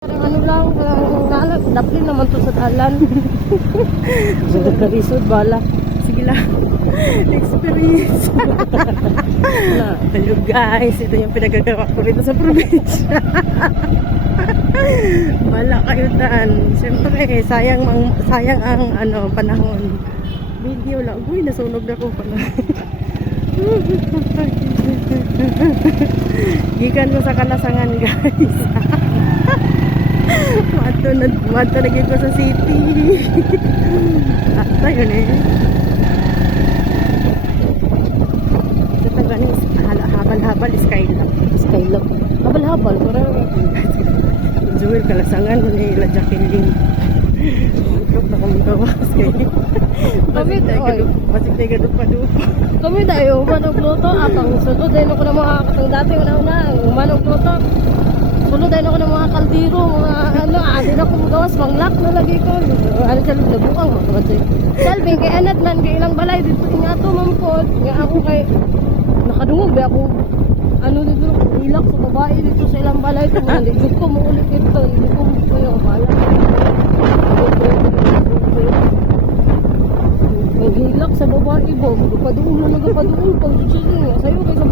Parang ano lang, parang daplin naman to sa dalan. Sugod na risod, bala. Sige lang. Experience. Hello guys, ito yung pinagagawa ko rito sa probinsya. Wala kayo daan. Siyempre, sayang ang panahon. Video lang. Uy, nasunog na ko pala. Gikan ko sa Kalasangan guys. Mato na ko sa city. At yun eh. Ito ganis, habal-habal, skylock. Skylog. Habal-habal, parang Joel Kalasangan, nila Jacqueline. Itlog na kami gawas kayo. Pasig tayo gadot pa doon. kami tayo, manok luto. Atang sunod, dahil ako na mga katang dati, una-una, manok luto. Sunod, dahil ako ng mga kaldiro, mga din ako magawas, manglak na lagi ko. Ano sa loob na bukang, mga Salving, kay anat nan, kay ilang balay dito, ingato, mampod. Nga ako kay, nakadungog, ba ako, dito, ilak sa babae dito sa ilang balay. Hindi ko maulit ito, hindi ko yung balay. Naghilak sa babae ba? Magapadoon na nagapadoon. Pag sa'yo kay sa